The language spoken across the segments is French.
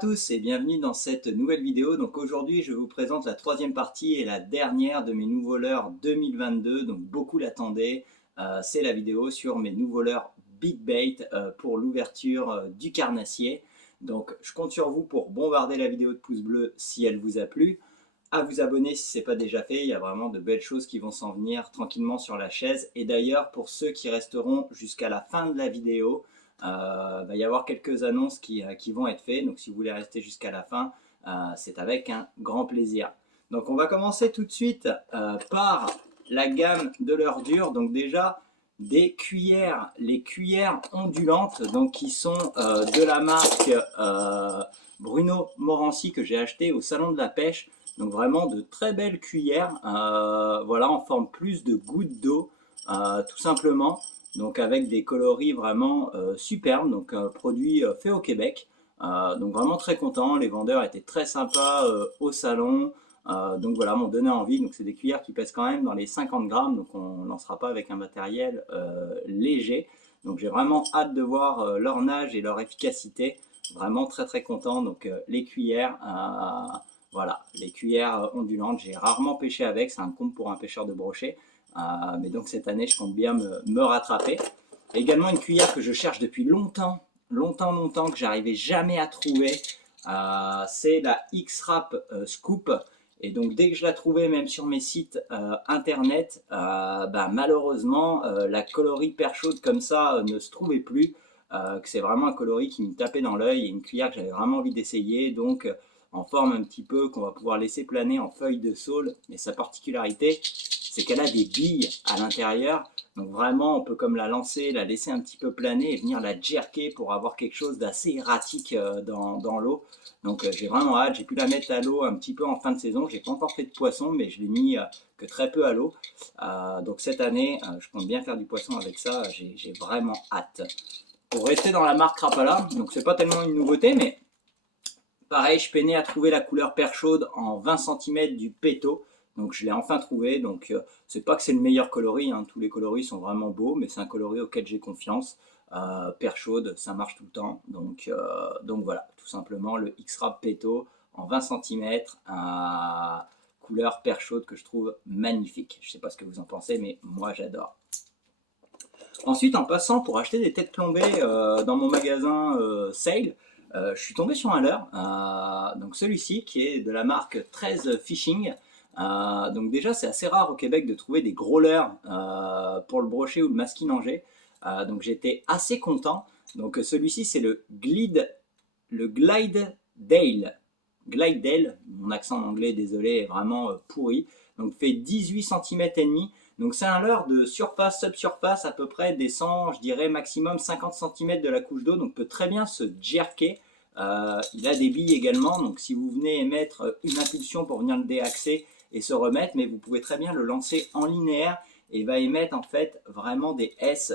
tous et bienvenue dans cette nouvelle vidéo. Donc aujourd'hui je vous présente la troisième partie et la dernière de mes nouveaux leurres 2022. Donc beaucoup l'attendaient, c'est la vidéo sur mes nouveaux leurres Big Bait pour l'ouverture du carnassier. Donc je compte sur vous pour bombarder la vidéo de pouces bleus si elle vous a plu. À vous abonner si ce n'est pas déjà fait, il y a vraiment de belles choses qui vont s'en venir tranquillement sur la chaise. Et d'ailleurs pour ceux qui resteront jusqu'à la fin de la vidéo, va y avoir quelques annonces qui vont être faites. Donc si vous voulez rester jusqu'à la fin, c'est avec un grand plaisir. Donc on va commencer tout de suite par la gamme de l'heure dure. Donc déjà des cuillères, les cuillères ondulantes, donc qui sont de la marque Bruno Morancy que j'ai acheté au salon de la pêche. Donc vraiment de très belles cuillères, voilà, en forme plus de gouttes d'eau, tout simplement. Donc avec des coloris vraiment superbes, donc produit fait au Québec. Donc vraiment très content, les vendeurs étaient très sympas au salon. Donc voilà, m'ont donné envie. Donc c'est des cuillères qui pèsent quand même dans les 50 grammes, donc on ne lancera pas avec un matériel léger. Donc j'ai vraiment hâte de voir leur nage et leur efficacité. Vraiment très très content. Donc les cuillères, voilà, les cuillères ondulantes, j'ai rarement pêché avec, c'est un comble pour un pêcheur de brochet. Mais donc cette année, je compte bien me rattraper. Également une cuillère que je cherche depuis longtemps, que j'arrivais jamais à trouver. C'est la X-Rap Scoop. Et donc dès que je la trouvais, même sur mes sites internet, malheureusement, la coloris perche chaude comme ça ne se trouvait plus. Que c'est vraiment un coloris qui me tapait dans l'œil et une cuillère que j'avais vraiment envie d'essayer. Donc en forme un petit peu qu'on va pouvoir laisser planer en feuille de saule. Mais sa particularité, c'est qu'elle a des billes à l'intérieur. Donc vraiment, on peut comme la lancer, la laisser un petit peu planer et venir la jerker pour avoir quelque chose d'assez erratique dans l'eau. Donc j'ai vraiment hâte, j'ai pu la mettre à l'eau un petit peu en fin de saison. J'ai pas encore fait de poisson, mais je l'ai mis que très peu à l'eau. Donc cette année, je compte bien faire du poisson avec ça, j'ai vraiment hâte. Pour rester dans la marque Rapala, donc c'est pas tellement une nouveauté, mais pareil, je peinais à trouver la couleur perche chaude en 20 cm du péto. Donc je l'ai enfin trouvé. Donc c'est pas que c'est le meilleur coloris, hein. Tous les coloris sont vraiment beaux, mais c'est un coloris auquel j'ai confiance. Perche chaude, ça marche tout le temps. Donc voilà, tout simplement le X-Rap péto en 20 cm, couleur perche chaude que je trouve magnifique. Je sais pas ce que vous en pensez, mais moi j'adore. Ensuite, en passant pour acheter des têtes plombées dans mon magasin Sale, je suis tombé sur un leurre, donc celui-ci qui est de la marque 13 Fishing. Donc déjà c'est assez rare au Québec de trouver des gros leurres pour le brochet ou le masquinangé. Donc j'étais assez content. Donc celui-ci c'est le Glide Dale. Glide Dale, mon accent anglais désolé est vraiment pourri. Donc fait 18 cm et demi. Donc c'est un leurre de surface, subsurface à peu près descend, je dirais maximum 50 cm de la couche d'eau, donc peut très bien se jerker. Il a des billes également, donc si vous venez émettre une impulsion pour venir le déaxer et se remettre, mais vous pouvez très bien le lancer en linéaire et va émettre en fait vraiment des S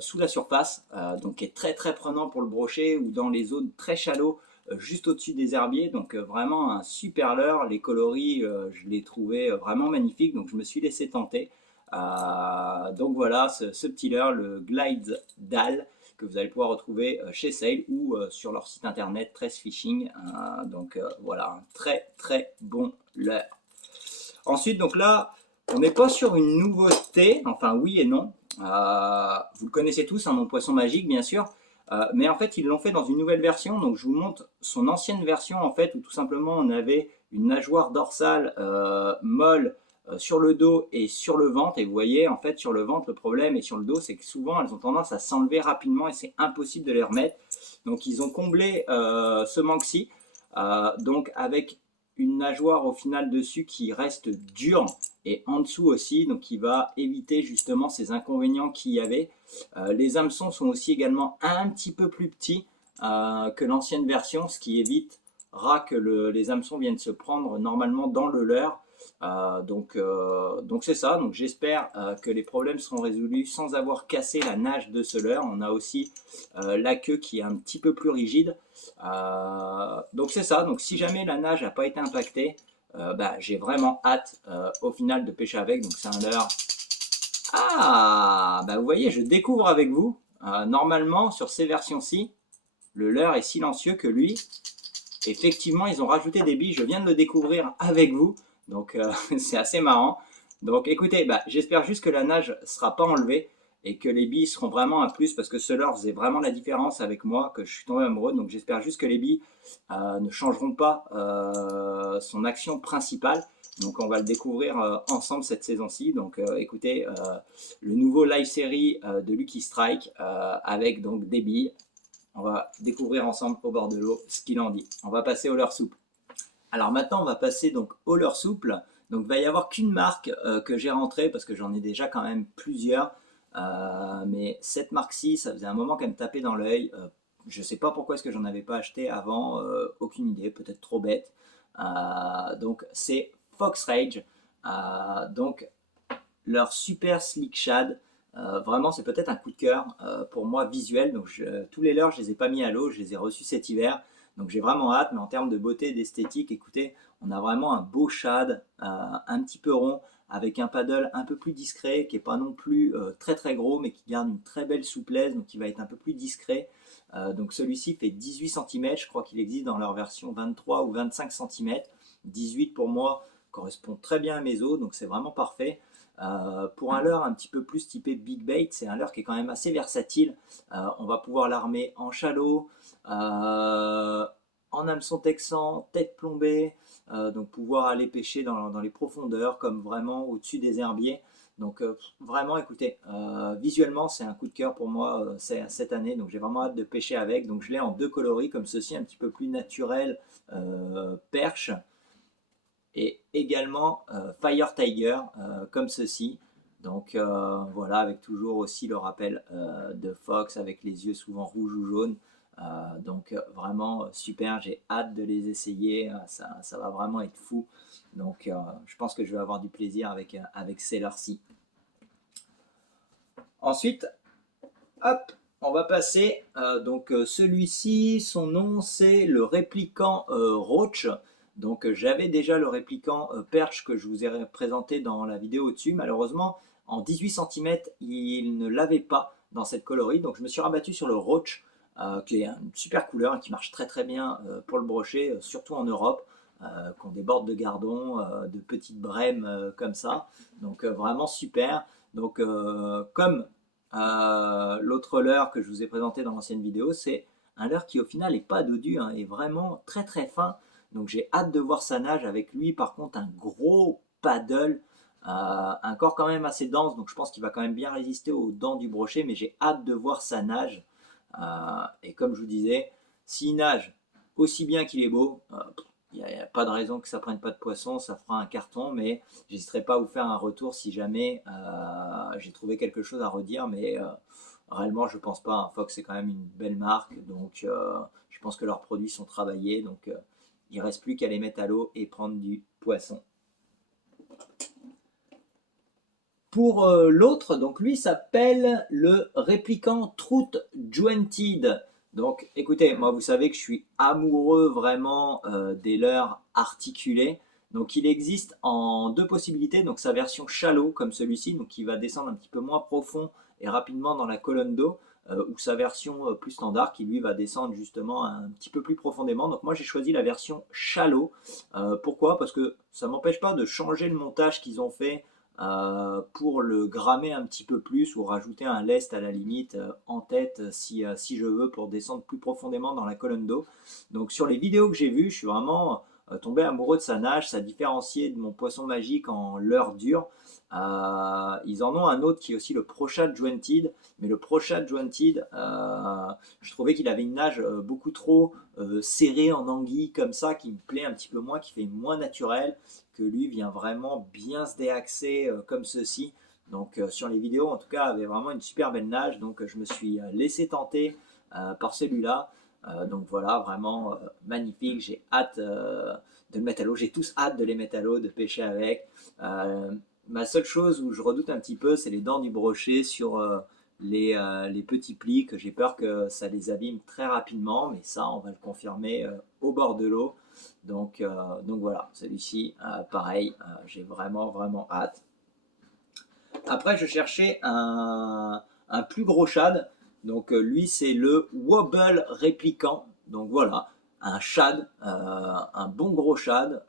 sous la surface, donc qui est très très prenant pour le brochet ou dans les eaux très shallow juste au-dessus des herbiers. Donc vraiment un super leurre. Les coloris, je les trouvais vraiment magnifiques, donc je me suis laissé tenter. Donc voilà, ce petit leurre, le Glide Dal, que vous allez pouvoir retrouver chez Sale ou sur leur site internet 13 Fishing. Donc voilà, un très très bon leurre. Ensuite, donc là, on n'est pas sur une nouveauté, enfin oui et non. Vous le connaissez tous, hein, mon poisson magique, bien sûr. Mais en fait, ils l'ont fait dans une nouvelle version. Donc, je vous montre son ancienne version, en fait, où tout simplement on avait une nageoire dorsale molle sur le dos et sur le ventre. Et vous voyez, en fait, sur le ventre, le problème et sur le dos, c'est que souvent, elles ont tendance à s'enlever rapidement et c'est impossible de les remettre. Donc, ils ont comblé ce manque-ci. Donc, avec une nageoire au final dessus qui reste dure et en dessous aussi, donc qui va éviter justement ces inconvénients qu'il y avait. Les hameçons sont aussi également un petit peu plus petits que l'ancienne version, ce qui évitera que les hameçons viennent se prendre normalement dans le leurre. Donc c'est ça, donc j'espère que les problèmes seront résolus sans avoir cassé la nage de ce leurre. On a aussi la queue qui est un petit peu plus rigide. Donc c'est ça, donc si jamais la nage n'a pas été impactée, j'ai vraiment hâte au final de pêcher avec. Donc c'est un leurre. Vous voyez, je découvre avec vous. Normalement sur ces versions-ci, le leurre est silencieux que lui. Effectivement, ils ont rajouté des billes, je viens de le découvrir avec vous, donc c'est assez marrant. Donc écoutez, j'espère juste que la nage ne sera pas enlevée et que les billes seront vraiment un plus parce que ce leurre faisait vraiment la différence avec moi, que je suis tombé amoureux. Donc j'espère juste que les billes ne changeront pas son action principale. Donc on va le découvrir ensemble cette saison-ci. Donc écoutez, le nouveau live série de Lucky Strike avec donc des billes. On va découvrir ensemble au bord de l'eau ce qu'il en dit. On va passer au leurre souple. Alors maintenant, on va passer donc au leurre souple. Donc il va y avoir qu'une marque que j'ai rentrée parce que j'en ai déjà quand même plusieurs. Mais cette marque-ci, ça faisait un moment qu'elle me tapait dans l'œil. Je ne sais pas pourquoi est-ce que j'en avais pas acheté avant. Aucune idée, peut-être trop bête. Donc c'est Fox Rage. Donc leur super slick shad. Vraiment, c'est peut-être un coup de cœur pour moi visuel. Donc, tous les leurres, je les ai pas mis à l'eau, je les ai reçus cet hiver. Donc, j'ai vraiment hâte. Mais en termes de beauté et d'esthétique, écoutez, on a vraiment un beau shad, un petit peu rond, avec un paddle un peu plus discret, qui est pas non plus très très gros, mais qui garde une très belle souplesse, donc qui va être un peu plus discret. Donc, celui-ci fait 18 cm. Je crois qu'il existe dans leur version 23 ou 25 cm. 18 pour moi correspond très bien à mes os, donc c'est vraiment parfait. Pour un leurre un petit peu plus typé big bait, c'est un leurre qui est quand même assez versatile. On va pouvoir l'armer en shallow, en hameçon texan, tête plombée, donc pouvoir aller pêcher dans les profondeurs comme vraiment au-dessus des herbiers. Donc vraiment écoutez, visuellement c'est un coup de cœur pour moi cette année, donc j'ai vraiment hâte de pêcher avec. Donc je l'ai en deux coloris comme ceci, un petit peu plus naturel, perche, et également Fire Tiger comme ceci. Donc voilà, avec toujours aussi le rappel de Fox avec les yeux souvent rouges ou jaunes. Donc vraiment super, j'ai hâte de les essayer, ça va vraiment être fou. Donc je pense que je vais avoir du plaisir avec ces leurres-ci. Ensuite, hop, on va passer. Donc celui-ci, son nom c'est le répliquant Roach. Donc j'avais déjà le répliquant Perche que je vous ai présenté dans la vidéo au-dessus. Malheureusement, en 18 cm, il ne l'avait pas dans cette coloris. Donc je me suis rabattu sur le Roach, qui est une super couleur et qui marche très très bien pour le brochet, surtout en Europe, qui ont des bordes de gardon, de petites brèmes comme ça. Donc vraiment super. Donc comme l'autre leurre que je vous ai présenté dans l'ancienne vidéo, c'est un leurre qui au final n'est pas dodu, hein, est vraiment très très fin. Donc j'ai hâte de voir sa nage avec lui. Par contre, un gros paddle, un corps quand même assez dense, donc je pense qu'il va quand même bien résister aux dents du brochet, mais j'ai hâte de voir sa nage. Et comme je vous disais, s'il nage aussi bien qu'il est beau, il n'y a pas de raison que ça prenne pas de poisson, ça fera un carton, mais j'hésiterai pas à vous faire un retour si jamais j'ai trouvé quelque chose à redire, mais réellement je pense pas, hein. Fox c'est quand même une belle marque, donc je pense que leurs produits sont travaillés, donc il reste plus qu'à les mettre à l'eau et prendre du poisson. Pour l'autre, donc lui s'appelle le répliquant Trout Jointed. Donc écoutez, moi vous savez que je suis amoureux vraiment des leurres articulés. Donc il existe en deux possibilités, donc sa version shallow comme celui-ci, donc qui va descendre un petit peu moins profond et rapidement dans la colonne d'eau, ou sa version plus standard qui lui va descendre justement un petit peu plus profondément. Donc moi j'ai choisi la version shallow. Pourquoi? Parce que ça m'empêche pas de changer le montage qu'ils ont fait pour le grammer un petit peu plus ou rajouter un lest à la limite en tête si je veux pour descendre plus profondément dans la colonne d'eau. Donc sur les vidéos que j'ai vues, je suis vraiment tombé amoureux de sa nage, ça différencié de mon poisson magique en leurre dure. Ils en ont un autre qui est aussi le Prochat Jointed, mais le Prochat Jointed, je trouvais qu'il avait une nage beaucoup trop serrée en anguille comme ça, qui me plaît un petit peu moins, qui fait moins naturel, que lui vient vraiment bien se déaxer comme ceci. Donc sur les vidéos en tout cas avait vraiment une super belle nage, donc je me suis laissé tenter par celui-là. Donc voilà, vraiment magnifique, j'ai hâte de le mettre à l'eau, j'ai tous hâte de les mettre à l'eau, de pêcher avec. Ma seule chose où je redoute un petit peu, c'est les dents du brochet sur les petits plis, que j'ai peur que ça les abîme très rapidement, mais ça on va le confirmer au bord de l'eau. Donc voilà, celui-ci, pareil, j'ai vraiment vraiment hâte. Après, je cherchais un plus gros shad. Donc lui c'est le Wobble Répliquant. Donc voilà, un shad, un bon gros shad.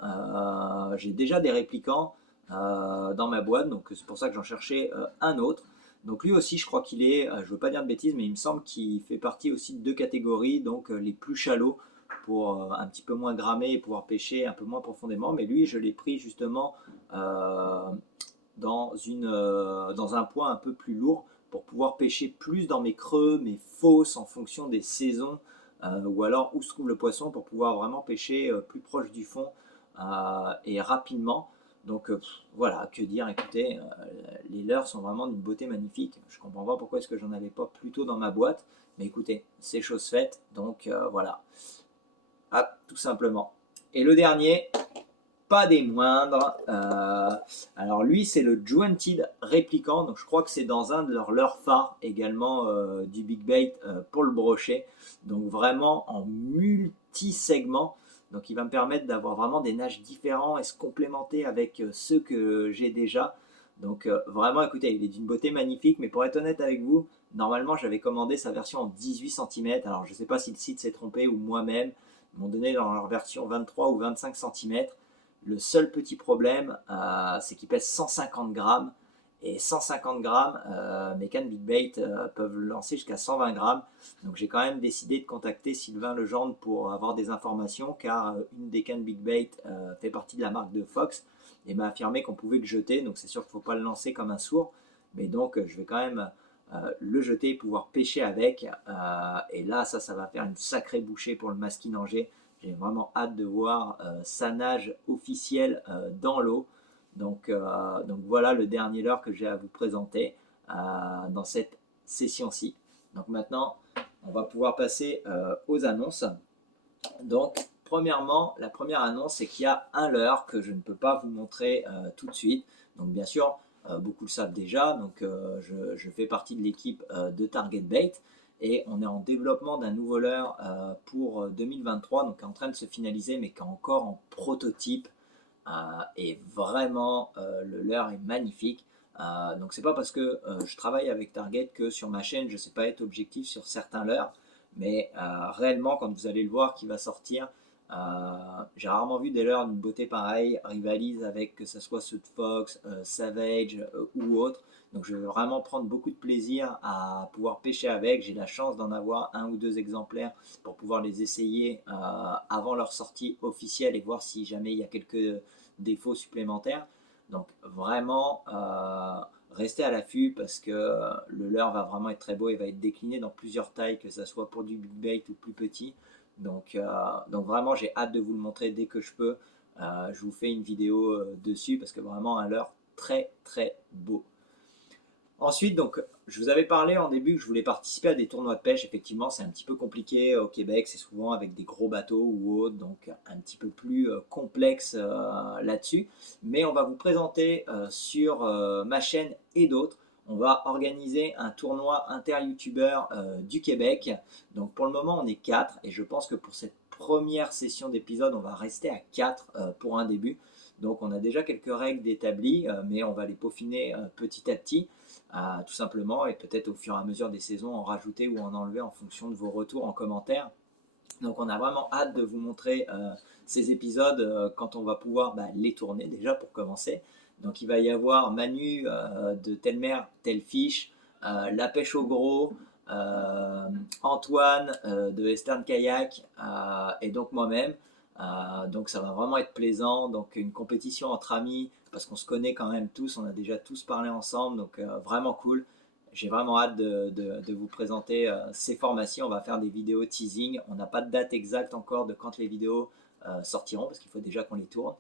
J'ai déjà des réplicants dans ma boîte, donc c'est pour ça que j'en cherchais un autre. Donc lui aussi je crois qu'il est, je veux pas dire de bêtises, mais il me semble qu'il fait partie aussi de deux catégories, donc les plus chalots pour un petit peu moins grammer et pouvoir pêcher un peu moins profondément. Mais lui je l'ai pris justement dans un point un peu plus lourd pour pouvoir pêcher plus dans mes creux, mes fosses en fonction des saisons, ou alors où se trouve le poisson pour pouvoir vraiment pêcher plus proche du fond et rapidement. Donc voilà, que dire, écoutez, les leurres sont vraiment d'une beauté magnifique. Je comprends pas pourquoi est-ce que j'en avais pas plus tôt dans ma boîte, mais écoutez, c'est chose faite, donc voilà. Ah, tout simplement. Et le dernier, pas des moindres. Alors lui, c'est le Jointed Répliquant. Donc je crois que c'est dans un de leurs leurres phares également du Big Bait pour le brochet. Donc vraiment en multi-segments. Donc il va me permettre d'avoir vraiment des nages différents et se complémenter avec ceux que j'ai déjà. Donc vraiment, écoutez, il est d'une beauté magnifique. Mais pour être honnête avec vous, normalement j'avais commandé sa version en 18 cm. Alors je ne sais pas si le site s'est trompé ou moi-même. Ils m'ont donné dans leur version 23 ou 25 cm. Le seul petit problème, c'est qu'il pèse 150 grammes. Et 150 grammes, mes cannes Big Bait peuvent le lancer jusqu'à 120 grammes. Donc j'ai quand même décidé de contacter Sylvain Legendre pour avoir des informations, car une des cannes Big Bait fait partie de la marque de Fox et m'a affirmé qu'on pouvait le jeter. Donc c'est sûr qu'il ne faut pas le lancer comme un sourd. Mais donc je vais quand même le jeter et pouvoir pêcher avec. Et là, ça va faire une sacrée bouchée pour le masquinanger. J'ai vraiment hâte de voir sa nage officielle dans l'eau. Donc voilà le dernier leurre que j'ai à vous présenter dans cette session-ci. Donc maintenant, on va pouvoir passer aux annonces. Donc premièrement, la première annonce, c'est qu'il y a un leurre que je ne peux pas vous montrer tout de suite. Donc bien sûr, beaucoup le savent déjà, donc je fais partie de l'équipe de Target Bait et on est en développement d'un nouveau leurre pour 2023, donc en train de se finaliser mais qui est encore en prototype. Et vraiment le leurre est magnifique. Donc c'est pas parce que je travaille avec Target que sur ma chaîne je ne sais pas être objectif sur certains leurres, mais réellement quand vous allez le voir qui va sortir, j'ai rarement vu des leurres d'une beauté pareille rivalise avec que ce soit ceux de Fox, Savage ou autres. Donc je vais vraiment prendre beaucoup de plaisir à pouvoir pêcher avec. J'ai la chance d'en avoir un ou deux exemplaires pour pouvoir les essayer avant leur sortie officielle et voir si jamais il y a quelques défauts supplémentaires. Donc vraiment, restez à l'affût parce que le leurre va vraiment être très beau et va être décliné dans plusieurs tailles, que ce soit pour du big bait ou plus petit. Donc vraiment, j'ai hâte de vous le montrer dès que je peux. Je vous fais une vidéo dessus parce que vraiment un leurre très très beau. Ensuite, donc, je vous avais parlé en début que je voulais participer à des tournois de pêche. Effectivement, c'est un petit peu compliqué au Québec, c'est souvent avec des gros bateaux ou autres, donc un petit peu plus complexe là-dessus. Mais on va vous présenter sur ma chaîne et d'autres. On va organiser un tournoi inter-youtubeur du Québec. Donc pour le moment, on est 4 et je pense que pour cette première session d'épisode, on va rester à 4 pour un début. Donc on a déjà quelques règles d'établies, mais on va les peaufiner petit à petit tout simplement, et peut-être au fur et à mesure des saisons en rajouter ou en enlever en fonction de vos retours en commentaire. Donc on a vraiment hâte de vous montrer ces épisodes quand on va pouvoir les tourner déjà pour commencer. Donc il va y avoir Manu de Telle Mer, Telle Fiche, La Pêche au Gros, Antoine de Western Kayak et donc moi-même. Donc ça va vraiment être plaisant. Donc une compétition entre amis parce qu'on se connaît quand même tous, on a déjà tous parlé ensemble, donc vraiment cool. J'ai vraiment hâte de vous présenter ces formations. On va faire des vidéos teasing. On n'a pas de date exacte encore de quand les vidéos sortiront parce qu'il faut déjà qu'on les tourne.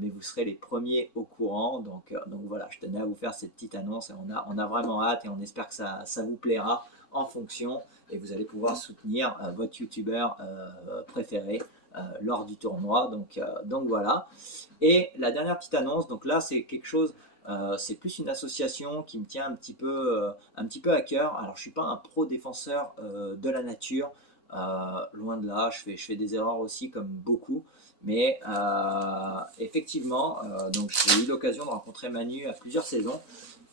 Mais vous serez les premiers au courant. Donc voilà, je tenais à vous faire cette petite annonce. Et on a vraiment hâte et on espère que ça vous plaira en fonction. Et vous allez pouvoir soutenir votre youtubeur préféré lors du tournoi. Donc voilà. Et la dernière petite annonce, donc là c'est quelque chose, c'est plus une association qui me tient un petit peu à cœur. Alors je suis pas un pro défenseur de la nature, loin de là, je fais des erreurs aussi comme beaucoup. Mais effectivement, donc j'ai eu l'occasion de rencontrer Manu à plusieurs saisons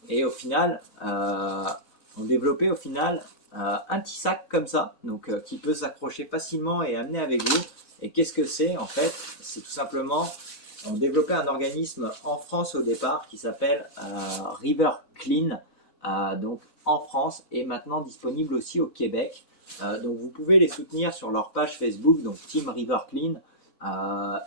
et au final, on développait au final un petit sac comme ça, donc qui peut s'accrocher facilement et amener avec vous. Et qu'est-ce que c'est en fait? C'est tout simplement, on développait un organisme en France au départ qui s'appelle River Clean, donc en France et maintenant disponible aussi au Québec. Donc vous pouvez les soutenir sur leur page Facebook, donc Team River Clean,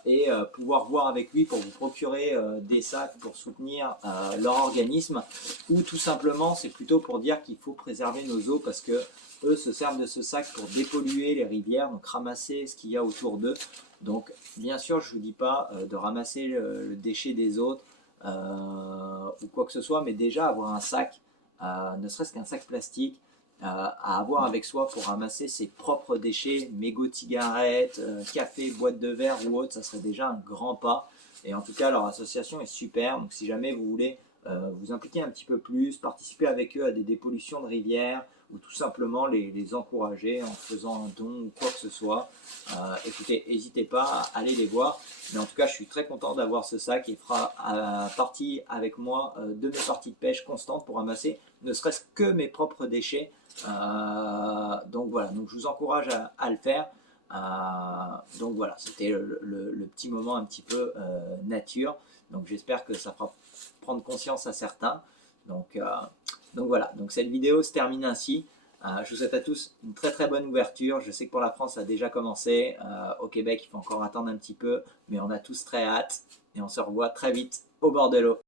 et pouvoir voir avec lui pour vous procurer des sacs pour soutenir leur organisme, ou tout simplement c'est plutôt pour dire qu'il faut préserver nos eaux parce que eux se servent de ce sac pour dépolluer les rivières, donc ramasser ce qu'il y a autour d'eux. Donc bien sûr je ne vous dis pas de ramasser le déchet des autres ou quoi que ce soit, mais déjà avoir un sac, ne serait-ce qu'un sac plastique, à avoir avec soi pour ramasser ses propres déchets, mégots de cigarettes, café, boîte de verre ou autre, ça serait déjà un grand pas. Et en tout cas, leur association est super. Donc si jamais vous voulez vous impliquer un petit peu plus, participer avec eux à des dépollutions de rivières, ou tout simplement les encourager en faisant un don ou quoi que ce soit, écoutez, n'hésitez pas à aller les voir. Mais en tout cas, je suis très content d'avoir ce sac et fera partie avec moi de mes parties de pêche constantes pour ramasser ne serait-ce que mes propres déchets. Donc voilà, donc je vous encourage à le faire. Donc voilà, c'était le petit moment un petit peu nature. Donc j'espère que ça fera prendre conscience à certains. Donc, donc voilà, donc cette vidéo se termine ainsi. Je vous souhaite à tous une très très bonne ouverture. Je sais que pour la France, ça a déjà commencé. Au Québec, il faut encore attendre un petit peu, mais on a tous très hâte. Et on se revoit très vite au bord de l'eau.